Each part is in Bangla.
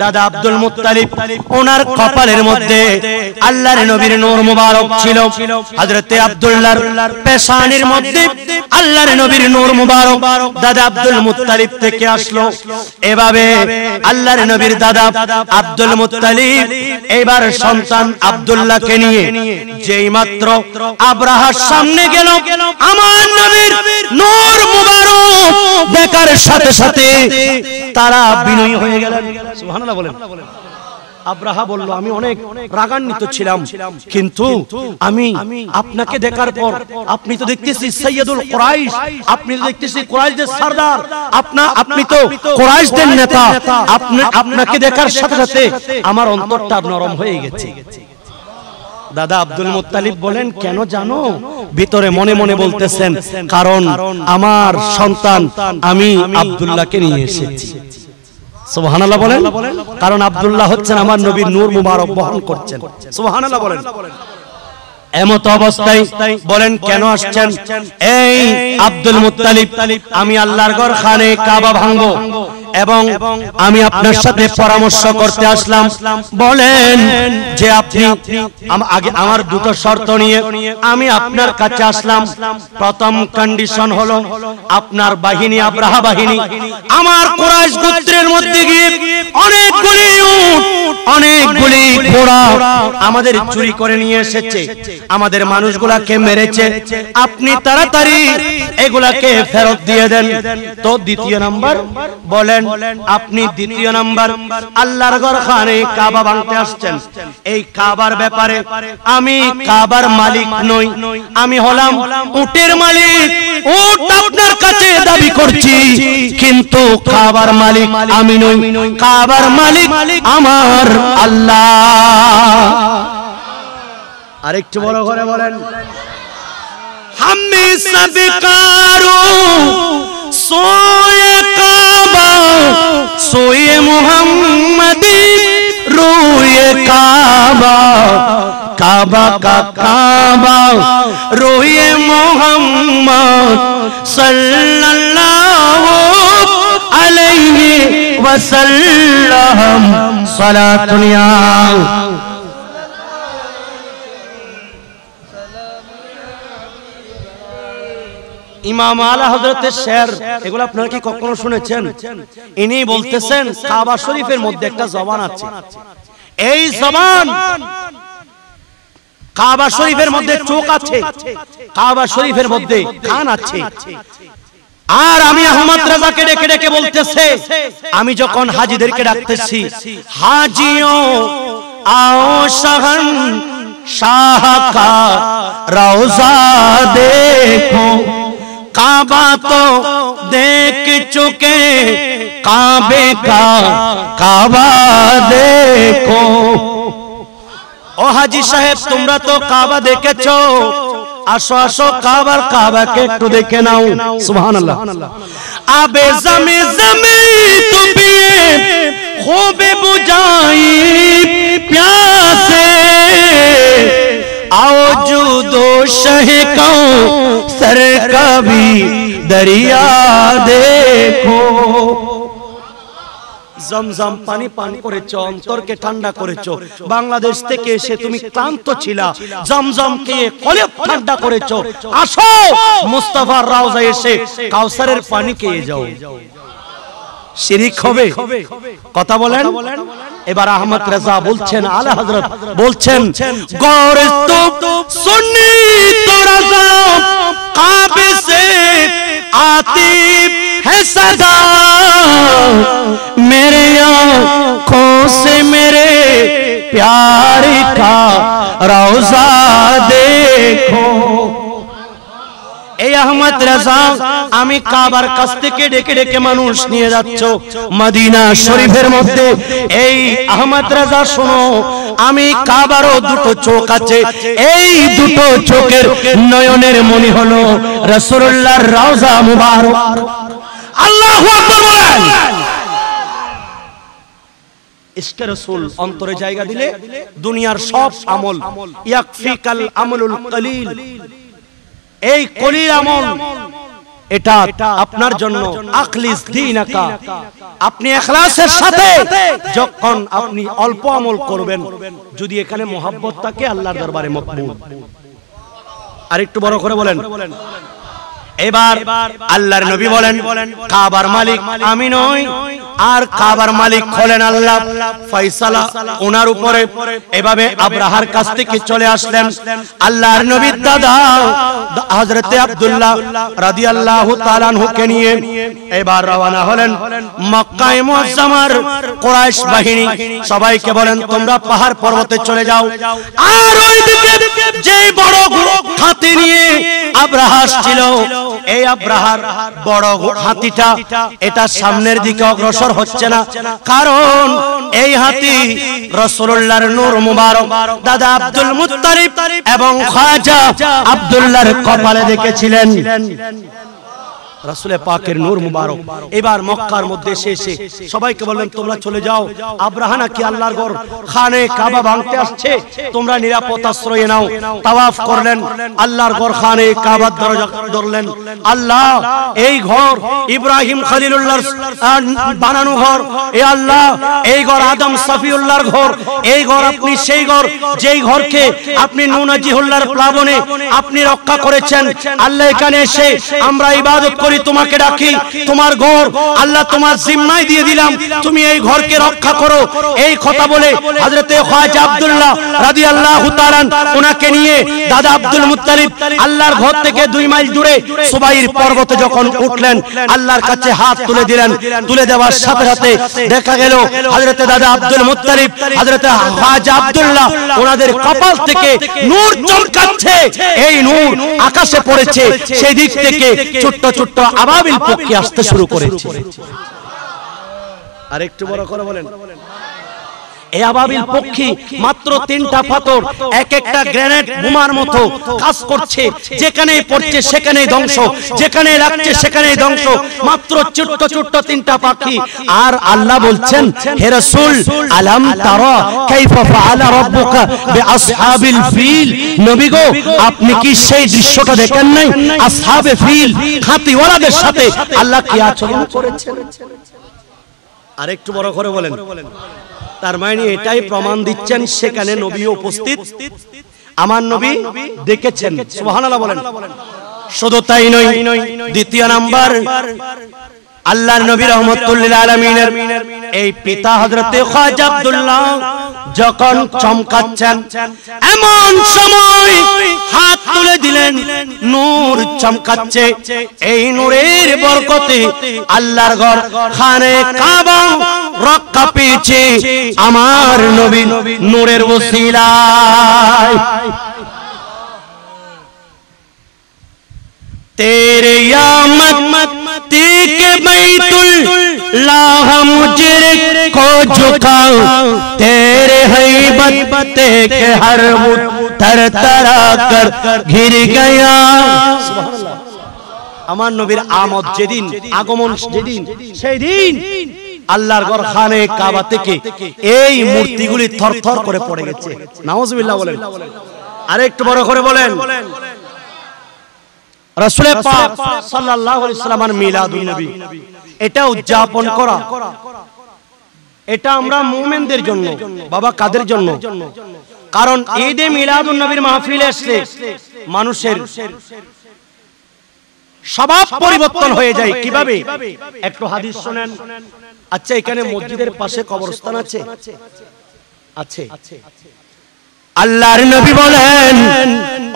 দাদা আব্দুল মুত্তালিব ওনার কপালের মধ্যে আল্লাহর নবীর নূর মুবারক ছিল। হযরতে আব্দুল্লাহর পেশানির মধ্যে আল্লাহর নবীর নূর মুবারক দাদা আব্দুল মুত্তালিব থেকে আসলো। এভাবে আল্লাহর নবীর দাদা আব্দুল মুত্তালিব এবার সন্তান আব্দুল্লাহকে নিয়ে যেই মাত্র আব্রাহার সামনে গেল, আমার নবীর নূর মুবারক দেখার সাথে সাথে তারা বিনয়ী হয়ে গেলেন। সুবহানাল্লাহ বলেন। আব্রাহা বলল, আমি অনেক রাগান্বিত ছিলাম, কিন্তু আমি আপনাকে দেখার পর, আপনি তো দেখতেছি সৈয়দুল কুরাইশ, আপনি তো দেখতেছি কুরাইশদের সরদার, আপনি তো কুরাইশদের নেতা, আপনাকে দেখার সাথে সাথে আমার অন্তরটা নরম হয়ে গেছে। দাদা আব্দুল মুত্তালিব বলেন, কেন জানো? ভিতরে মনে মনে বলতেছেন, কারণ আমার সন্তান আমি আব্দুল্লাহকে নিয়ে এসেছি। সুবহানাল্লাহ বলেন। কারণ আব্দুল্লাহ হচ্ছেন আমার নবীর নূর মুবারক বহন করছেন। সুবহানাল্লাহ বলেন। এমত অবস্থায় বলেন, কেন আসছেন? এই আব্দুল মুত্তালিব, আমি আল্লাহর ঘর খানে কাবা ভাঙবো এবং আমি আপনার সাথে পরামর্শ করতে আসলাম। বলেন যে আপনি আগে আমার দুটো শর্ত নিয়ে আমি আপনার কাছে আসলাম। প্রথম কন্ডিশন হলো, আপনার বাহিনী আব্রাহা বাহিনী আমার কুরাইশ গোত্রের মধ্যে গিয়ে অনেকগুলি উট, অনেকগুলি ঘোড়া আমাদের চুরি করে নিয়ে এসেছে, আমাদের মানুষগুলাকে মেরেছে। আপনি তাড়াতাড়ি এগুলাকে ফেরত দিয়ে দেন। তো দ্বিতীয় নাম্বার বলেন, আপনি দ্বিতীয় নাম্বার আল্লাহর ঘর খানে কাবা ভাঙতে আসছেন। এই কাবার ব্যাপারে আমি কাবার মালিক নই, আমি হলাম উটের মালিক। উট আপনার কাছে দাবি করছি, কিন্তু কাবার মালিক আমি নই, কাবার মালিক আমার আল্লাহ। আরেকটু বড় করে বলেন, আমি সবকারু সোয়ে কাবা সোয়ে মুহাম্মদি রোয়ে কাবা, কাবা কা কাবা রোয়ে মুহাম্মদ সাল্লাল্লাহু আলাইহি ওয়াসাল্লাম। সালাতুনিয়া ইমাম আলা হযরতের শের, এগুলো আপনারা কি কখনো শুনেছেন? ইনি বলতেছেন, কাবা শরীফের মধ্যে একটা জবান আছে, এই জবান কাবা শরীফের মধ্যে চোখ আছে, কাবা শরীফের মধ্যে কান আছে। আর আমি আহমদ রাজাকে ডেকে ডেকে বলতেছে, আমি যখন হাজীদেরকে ডাকতেছি, হাজিও आओ शहन शाह का रौजा देखो, काबा तो देख चुके काबे का काबा देखो। ओ हाजी साहेब, तुमरा तो काबा देखेছো, আসো আসো কাবার কাবাকে একটু দেখে নাও। সুবহানাল্লাহ। আবে জমে জমে তুমি खूबे बुझाई प्यासे, आओ जूदो शह को सर का भी दरिया देखो। জমজম পানি পান করেছো, অন্তরকে ঠান্ডা করেছো। বাংলাদেশ থেকে এসে তুমি ক্লান্ত ছিলা, জমজম খেয়ে কলেব ঠান্ডা করেছো। আসো মুস্তাফার রওজায় এসে কাউসারের পানি খেয়ে যাও। শিরিক হবে? কথা বলেন। এবার আহমদ রেজা বলছেন, আলা হযরত বলছেন, গৌর তো সুন্নি তো রাজা কাবে से आती है सदा, मेरे आँखों से मेरे प्यार का रौजा देखो। এই আহমদ রেজা, আমি কাবার কাছ থেকে ডেকে ডেকে মানুষ নিয়ে যাচ্ছ মদিনা শরীফের মধ্যে। এই আহমদ রেজা শোনো, আমি কাবারও দুটো চোখ আছে, এই দুটো চোখের নয়নের মনি হলো রাসূলুল্লাহর রওজা মুবারক। আল্লাহু আকবার বলেন। ইশকে রাসূল অন্তরে জায়গা দিলে দুনিয়ার সব আমল, ইয়াকফিকাল আমলুল কলিল, এই কলিল আমল, এটা আপনার জন্য আখলিস দীনাকা, আপনি ইখলাসের সাথে যখন আপনি অল্প আমল করবেন, যদি এখানে মহব্বত থাকে আল্লাহর দরবারে মকবুল। আর একটু বড় করে বলেন। এবার আল্লাহর নবী বলেন, কাবার মালিক আমি নই, আর কাবার মালিক হলেন আল্লাহ। ফয়সালা ওনার উপরে। এভাবে আব্রাহার কাছ থেকে চলে আসলেন আল্লাহর নবীর দাদা হযরতে আব্দুল্লাহ রাদিয়াল্লাহু তাআলা আনহুকে নিয়ে। এবার রওনা হলেন মক্কায়ে মুআজ্জামার কুরাইশ বাহিনী। সবাইকে বলেন তোমরা পাহাড় পর্বতে চলে যাও। আর ওইদিকে যেই বড় হাতি নিয়ে আব্রাহা ছিল, এই আব্রাহার বড় হাতিটা এটা সামনের দিকে অগ্রসর হচ্ছে না, কারণ এই হাতি রাসূলুল্লাহর নূর মুবারক দাদা আব্দুল মুত্তালিব এবং খাজা আব্দুল্লাহর কপালে দেখেছিলেন রাসূলে পাকের নূর মুবারক। এবার মক্কার মধ্যে এসে সবাইকে বললেন তোমরা চলে যাও, আব্রাহা নাকি আল্লাহর ঘর খানে কাবা ভাঙতে আসছে, তোমরা নিরাপদ আশ্রয়ে নাও। তাওয়াফ করলেন, আল্লাহর ঘর খানে কাবার দরজা ধরলেন। আল্লাহ এই ঘর ইব্রাহিম খলিলুল্লাহর বানানো ঘর, এ আল্লাহ এই ঘর আদম সফিউল্লাহর ঘর, এই ঘর আপনি সেই ঘর যেই ঘরকে আপনি নূহ নাজিহুল্লাহর প্লাবনে আপনি রক্ষা করেছেন। আল্লাহ এখানে এসে আমরা ইবাদত করি, তোমাকে ডাকি, তোমার ঘর আল্লাহ তোমার জিম্মায় দিয়ে দিলাম, তুমি এই ঘরকে রক্ষা করো। এই কথা বলে হযরতে খাজা আব্দুল্লাহ রাদিয়াল্লাহু তাআলা ওনাকে নিয়ে দাদা আব্দুল মুত্তালিব আল্লাহর ঘর থেকে 2 মাইল দূরে সুবাইর পর্বতে যখন উঠলেন, আল্লাহর কাছে হাত তুলে দিলেন। তুলে দেওয়ার সাথে সাথে দেখা গেল হযরতে দাদা আব্দুল মুত্তালিব হযরতে খাজা আব্দুল্লাহ ওনাদের কপাল থেকে নূর চমকাচ্ছে। এই নূর আকাশে পড়েছে, সেই দিক থেকে ছোট্ট ছোট্ট আবাবিল পক্ষী আসতে শুরু করেছে। আর একটু বড় করে বলেন। এই আবাবিল পক্ষী মাত্র 3টা পাথর, এক একটা গ্রেনেড বোমার মতো কাজ করছে, যেখানেই পড়ছে সেখানেই ধ্বংস, যেখানেই লাগছে সেখানেই ধ্বংস। মাত্র ছোট্ট ছোট্ট 3টা পাখি। আর আল্লাহ বলছেন, হে রাসূল আলাম তারা কাইফা ফাআলা রাব্বুকা বিআসহাবিল ফিল, নবী গো আপনি কি সেই দৃশ্যটা দেখেন নাই? আসহাবে ফিল হাতিওয়ালাদের সাথে আল্লাহ কি আচরণ করেছেন। আর একটু বড় করে বলেন। তার মানে এটাই প্রমাণ দিচ্ছেন সেখানে নবী উপস্থিত, আমার নবী দেখেছেন। সুবহানাল্লাহ বলেন। শুধু তাই নয়, দ্বিতীয় নাম্বার আল্লাহর নবী রাহমাতুল লিল আলামিনের এই পিতা হযরতে খাজা আব্দুল্লাহ যখন চমকাচ্ছেন, এমন সময় হাত তুলে দিলেন, নূর চমকাচ্ছে। এই নূরের বরকতে আল্লাহর ঘর খানে কাবা রক্ষা পেয়েছে আমার নবী নূরের ওসিলায়। तेरे यामती के बैतुल्लाह मुजरिक को झुकाओ, तेरे हैबत के हर थर थरा कर घिर गया। আমার নবীর আমদ যেদিন, আগমন যেদিন, সেই দিন আল্লাহর ঘর খানে কাবা থেকে এই মূর্তিগুলি থরথর করে পড়ে গেছে। নাউজুবিল্লাহ বলেন। আর একটু বড় করে বলেন। রাসূল পাক সাল্লাল্লাহু আলাইহি ওয়াসাল্লামের মিলাদুন নবী এটা উদযাপন করা, এটা আমরা মুমিনদের জন্য। বাবা কাদের জন্য? কারণ ঈদে মিলাদুন নবীর মাহফিলে আসলে মানুষের স্বভাব পরিবর্তন হয়ে যায়। কিভাবে? একটু হাদিস শুনেন। আচ্ছা, এখানে মসজিদের পাশে কবরস্থান আছে? আছে। আল্লাহর নবী বলেন,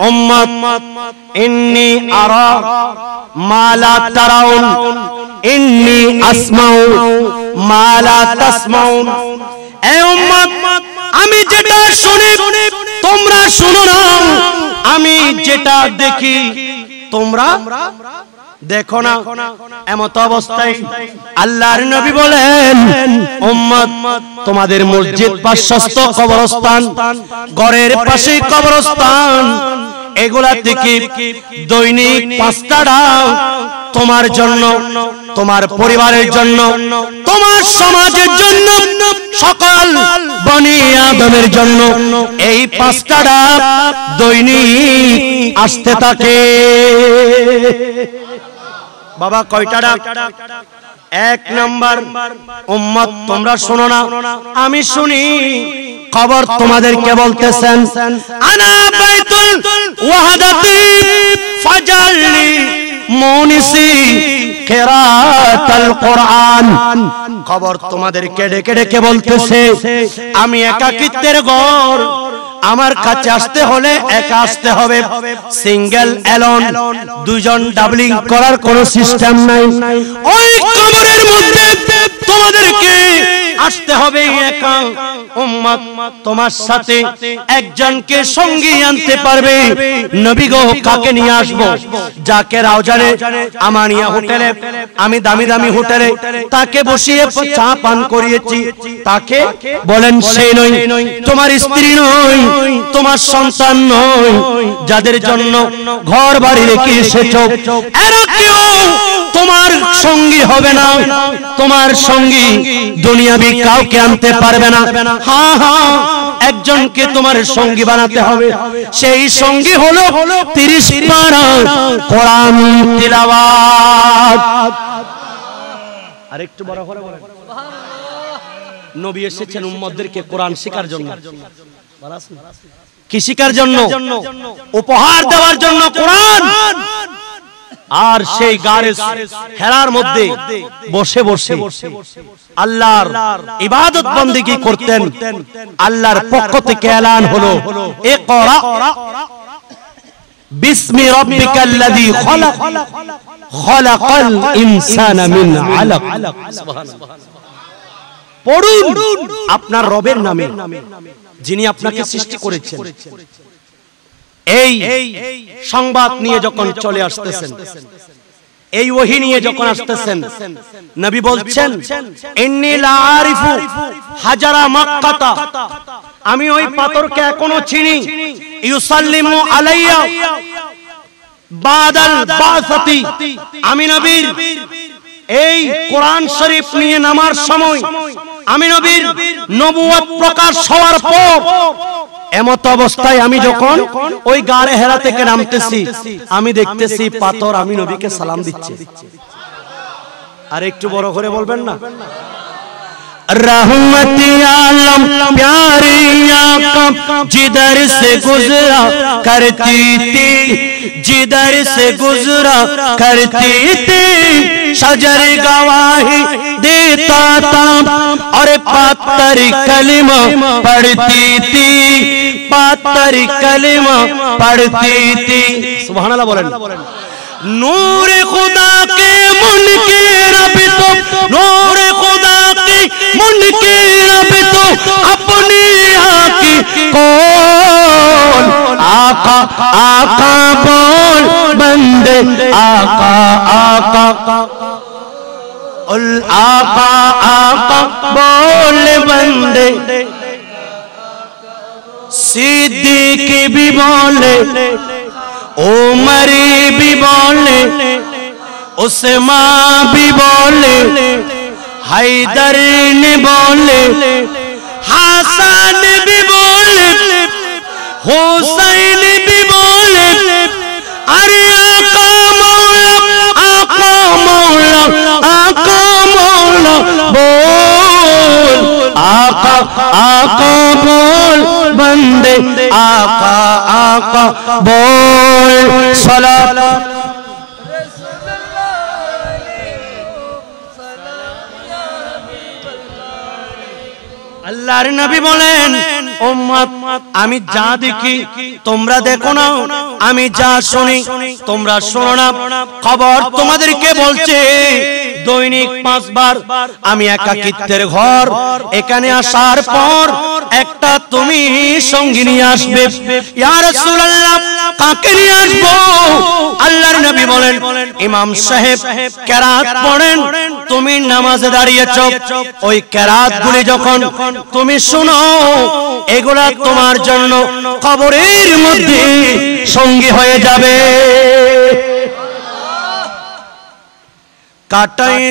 উম্মত ইন্নী আরা মা লা তারাউন, ইন্নী আসমাউ মা লা তাসমাউন। এ উম্মত আমি যেটা শুনি তোমরা শুনো না, আমি যেটা দেখি তোমরা দেখো না। এমত অবস্থায় আল্লাহর নবী বলেন, উম্মত তোমাদের মসজিদ পার্শ্বস্থ কবরস্থান, ঘরের পাশে কবরস্থান, এগুলা থেকে দৈনিক 5টা তোমার জন্য, তোমার পরিবারের জন্য, তোমার সমাজের জন্য, সকল বনি আদমের জন্য এই 5টা দৈনিক আসতে থাকে। বাবা কয়টা ডাক? এক নাম্বার, উম্মত তোমরা শোনো না, আমি শুনি। খবর তোমাদেরকে বলতেছেন, আনা বাইতুল ওয়াহদাতি ফাজালনি মুনিসি কিরাতাল কোরআন। খবর তোমাদেরকে ডেকে ডেকে বলতেছে, আমি একাকিত্বের ঘর, আমার কাছে আসতে হলে একা আসতে হবে, সিঙ্গেল অ্যালোন, দুইজন ডাবলিং করার কোনো সিস্টেম নাই। ওই কবরের মধ্যে তোমাদেরকে আসতে হবে একা। উম্মত তোমার সাথে একজনকে সঙ্গী আনতে পারবে। নবী গো কাকে নিয়ে আসবো? যাকে রাউজানে আমানিয়া হোটেলে, আমি দামি দামি হোটেলে তাকে বসিয়ে চা পান করিয়েছি, তাকে বলেন সেই নয়, তোমার স্ত্রী নয়, তোমার সন্তান নয়, যাদের জন্য ঘর বাড়ি রেখে এসেছো, এরা কেউ তোমার সঙ্গী হবে না। তোমার সঙ্গী দুনিয়াবি কাউকে আনতে পারবে না। হ্যাঁ হ্যাঁ, একজনকে তোমার সঙ্গী বানাতে হবে। সেই সঙ্গী হলো 30 পারা কোরআন তিলাওয়াত। আরেকটু বড় করে বলেন, নবী এসেছেন উম্মতদেরকে কোরআন শেখার জন্য। কি শেখার জন্য? উপহার দেওয়ার জন্য কোরআন। আর সেই গারে হেরার মধ্যে বসে বসে আল্লাহর ইবাদত বন্দেগী করতেন। আল্লাহর পক্ষ থেকে এলান হলো, ইকরা বিসমি রাব্বিকাল্লাযী খালাক, খালাকাল ইনসানা মিন আলাক। সুবহানাল্লাহ। পড়ুন আপনার রবের নামে, যিনি আপনাকে সৃষ্টি করেছেন। এই সংবাদ নিয়ে যখন চলে আসতেছেন, এই ওহী নিয়ে যখন আসতেছেন, নবী বলছেন, ইন্নী লা আরিফু হাজারা মক্কাতা, আমি ওই পাথরকে এখনো চিনি, ইউসাল্লিমু আলাইয়া বাদাল বাসাতি, আমি নবীর এই কোরআন শরীফ নিয়ে নামার সময়, আমি নবীর নবুয়ত প্রকাশ হওয়ার পর, এমত অবস্থায় আমি যখন ওই গারে হেরা থেকে নামতেছি, আমি দেখতেছি পাথর আমি নবীকে সালাম দিচ্ছে। আর একটু বড় করে বলবেন না, रहमती आलम प्यारी आका जिधर से गुजरा करती थी, जिधर से गुजरा करती थी, शजर गवाही देता था और पत्थर कलिमा पढ़ती थी, पत्थर कलिमा पढ़ती थी। सुभान अल्लाह बोलें। नूर खुदा के मुनकिर अब तो, नूर खुदा के मुनकिर अब तो अपनी आँखी कौन, आका आका बोल बंदे, आका आका उल आका आका बोल बंदे। सिद्दीक भी बोले, उमर भी बोले, उस्मान भी बोले, हैदर ने बोले, हसन भी बोले, हुसैन भी बोले, अरे आका मौला, आका मौला, आका मौला बोल, आका आका बोल बंदे, आका आका बोल सलात। আল্লাহর নবী বলেন, উম্মত আমি যা দেখি তোমরা দেখো না, আমি যা শুনি তোমরা শোনো না। খবর তোমাদেরকে বলছে, দৈনিক 5 বার আমি একাকিত্বের ঘর, এখানে আসার পর একটা তুমি সঙ্গী নিয়ে আসবে। ইয়া রাসূলুল্লাহ, কাকে নিয়ে আসবো? আল্লাহর নবী বলেন, ইমাম সাহেব কেরাত পড়েন, তুমি নামাজে দাঁড়িয়েছো, ওই কেরাতগুলি যখন তুমি শুনো, এগুলা তোমার জন্য কবরের মধ্যে সঙ্গী হয়ে যাবে। কাটাই